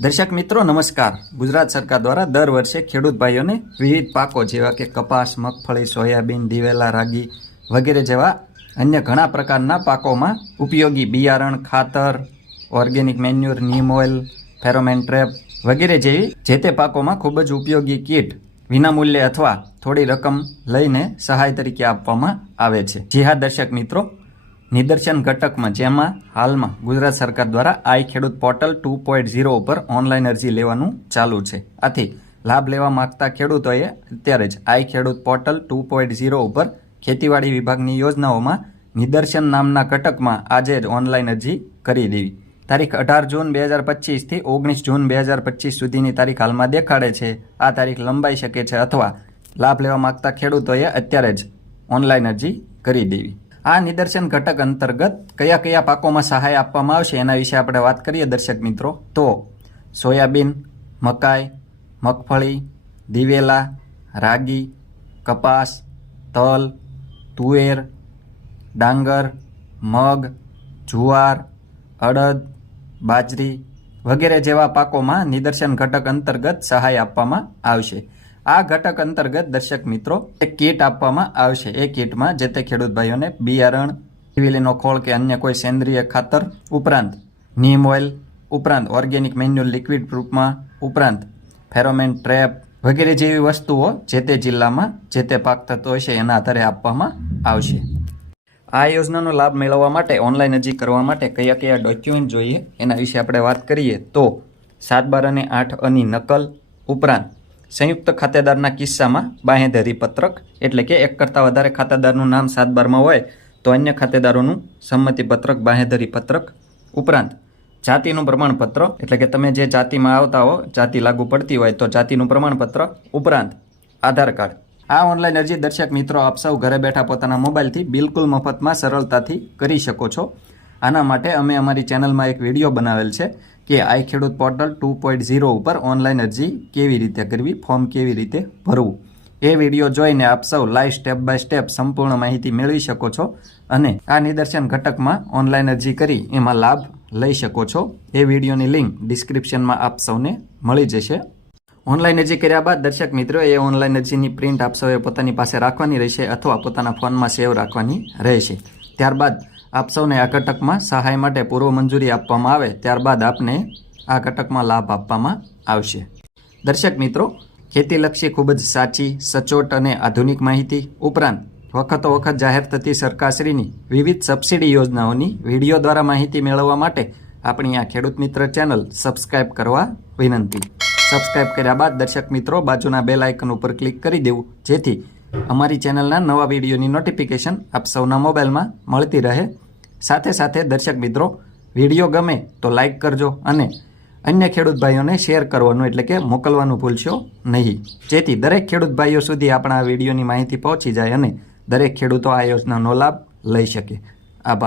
દર્શક મિત્રો, નમસ્કાર. ગુજરાત સરકાર દ્વારા દર વર્ષે ખેડૂત ભાઈઓને વિવિધ પાકો જેવા કે કપાસ, મગફળી, સોયાબીન, દિવેલા, રાગી વગેરે જેવા અન્ય ઘણા પ્રકારના પાકોમાં ઉપયોગી બિયારણ, ખાતર, organic manure, neem oil, pheromone trap વગેરે જેવી જે તે પાકોમાં ખૂબ જ ઉપયોગી કીટ વિનામૂલ્યે અથવા થોડી રકમ લઈને સહાય તરીકે આપવામાં આવે છે. જી હા, દર્શક મિત્રો નિદર્શન ઘટકમાં, જેમાં હાલમાં ગુજરાત સરકાર દ્વારા I Khedut portal two point zero ઉપર ઓનલાઈન અરજી લેવાનું ચાલુ છે. આથી લાભ લેવા માંગતા ખેડૂતોએ અત્યારે જ આઈ Khedut portal two point zero ઉપર ખેતીવાડી વિભાગની યોજનાઓમાં નિદર્શન નામના ઘટકમાં આજે જ ઓનલાઈન અરજી કરી દેવી. તારીખ અઢાર જૂન બે હજાર પચીસથી ઓગણીસ જૂન બે હજાર પચીસ સુધીની તારીખ હાલમાં દેખાડે છે. આ તારીખ લંબાઈ શકે છે અથવા લાભ લેવા માંગતા ખેડૂતોએ અત્યારે જ ઓનલાઈન અરજી કરી દેવી. આ નિદર્શન ઘટક અંતર્ગત કયા કયા પાકોમાં સહાય આપવામાં આવશે એના વિશે આપણે વાત કરીએ દર્શક મિત્રો. તો સોયાબીન, મકાઈ, મગફળી, દિવેલા, રાગી, કપાસ, તલ, તુવેર, ડાંગર, મગ, જુવાર, અડદ, બાજરી વગેરે જેવા પાકોમાં નિદર્શન ઘટક અંતર્ગત સહાય આપવામાં આવશે. આ ઘટક અંતર્ગત દર્શક મિત્રો, એક કીટ આપવામાં આવશે. એ કીટમાં જે તે ખેડૂત ભાઈઓને બિયારણ દિવેલીનો ખોળ કે અન્ય કોઈ સેન્દ્રિય ખાતર ઉપરાંત નીમ ઓઇલ, ઉપરાંત ઓર્ગેનિક મેન્યુઅલ લિક્વિડ રૂપમાં, ઉપરાંત ફેરોમેન ટ્રેપ વગેરે જેવી વસ્તુઓ જે તે જિલ્લામાં જે તે પાક થતો છે, એના આધારે આપવામાં આવશે. આ યોજનાનો લાભ મેળવવા માટે, ઓનલાઈન અરજી કરવા માટે કયા કયા ડોક્યુમેન્ટ જોઈએ, એના વિશે આપણે વાત કરીએ તો સાત બાર અને આઠ અની નકલ ઉપરાંત સંયુક્ત ખાતેદારના કિસ્સામાં બાંહેધરી પત્રક એટલે કે એક કરતાં વધારે ખાતેદારનું નામ સાત બારમાં હોય તો અન્ય ખાતેદારોનું સંમતિપત્રક બાંહેધરી પત્રક ઉપરાંત જાતિનું પ્રમાણપત્ર એટલે કે તમે જે જાતિમાં આવતા હો, જાતિ લાગુ પડતી હોય તો જાતિનું પ્રમાણપત્ર ઉપરાંત આધાર કાર્ડ. આ ઓનલાઈન અરજી દર્શક મિત્રો, આપ સૌ ઘરે બેઠા પોતાના મોબાઈલથી બિલકુલ મફતમાં સરળતાથી કરી શકો છો. આના માટે અમે અમારી ચેનલમાં એક વીડિયો બનાવેલ છે. કે I Khedut portal two point zero ઉપર ઓનલાઈન અરજી કેવી રીતે કરવી, ફોર્મ કેવી રીતે ભરવું? એ વીડિયો જોઈને આપ સૌ લાઈવ સ્ટેપ બાય સ્ટેપ સંપૂર્ણ માહિતી મેળવી શકો છો અને આ નિદર્શન ઘટકમાં ઓનલાઈન અરજી કરી એમાં લાભ લઈ શકો છો. એ વિડીયોની લિંક ડિસ્ક્રિપ્શનમાં આપ સૌને મળી જશે. ઓનલાઈન અરજી કર્યા બાદ દર્શક મિત્રો, એ ઓનલાઈન અરજીની પ્રિન્ટ આપ સૌએ પોતાની પાસે રાખવાની રહેશે અથવા પોતાના ફોનમાં સેવ રાખવાની રહેશે. ત્યારબાદ આપ સૌને આ ઘટકમાં સહાય માટે પૂર્વ મંજૂરી આપવામાં આવે ત્યારબાદ આપને આ ઘટકમાં લાભ આપવામાં આવશે. દર્શક મિત્રો, ખેતીલક્ષી ખૂબ જ સાચી, સચોટ અને આધુનિક માહિતી ઉપરાંત વખતો વખત જાહેર થતી સરકારશ્રીની વિવિધ સબસિડી યોજનાઓની વીડિયો દ્વારા માહિતી મેળવવા માટે આપણી આ ખેડૂત મિત્ર ચેનલ સબસ્ક્રાઇબ કરવા વિનંતી. સબસ્ક્રાઇબ કર્યા બાદ દર્શક મિત્રો બાજુના બેલ આઇકન ઉપર ક્લિક કરી દેવું, જેથી અમારી ચેનલના નવા વિડીયોની નોટિફિકેશન આપ સૌના મોબાઈલમાં મળતી રહે. સાથે સાથે દર્શક મિત્રો, વીડિયો ગમે તો લાઇક કરજો અને અન્ય ખેડૂત ભાઈઓને શેર કરવાનું એટલે કે મોકલવાનું ભૂલશો નહીં. જેથી દરેક ખેડૂત ભાઈઓ સુધી આપણા આ વિડીયોની માહિતી પહોંચી જાય અને દરેક ખેડૂતો આ યોજનાનો લાભ લઈ શકે. આભાર.